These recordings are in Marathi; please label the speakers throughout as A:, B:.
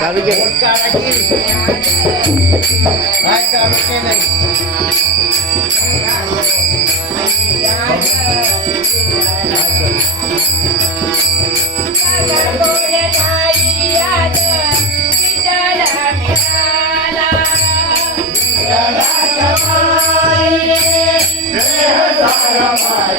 A: चालू केलं.
B: बोट काढा की काय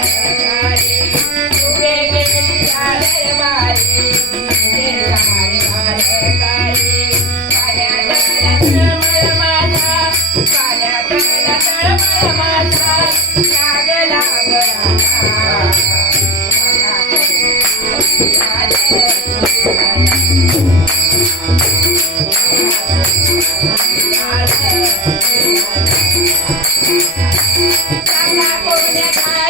B: चालू केलंय
C: चंद्रभागे करुणी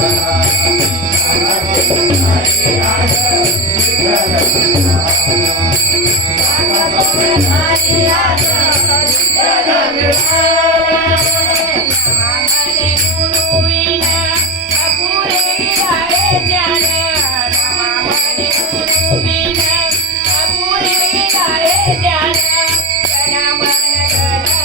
B: Thank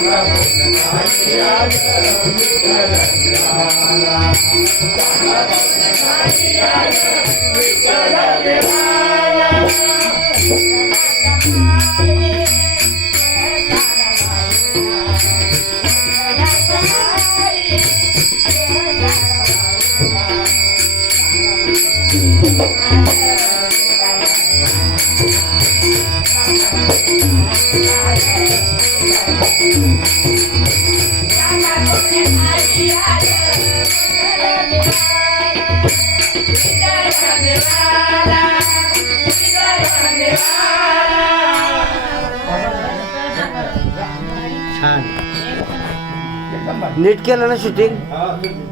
B: छान नीट केलं ना शूटिंग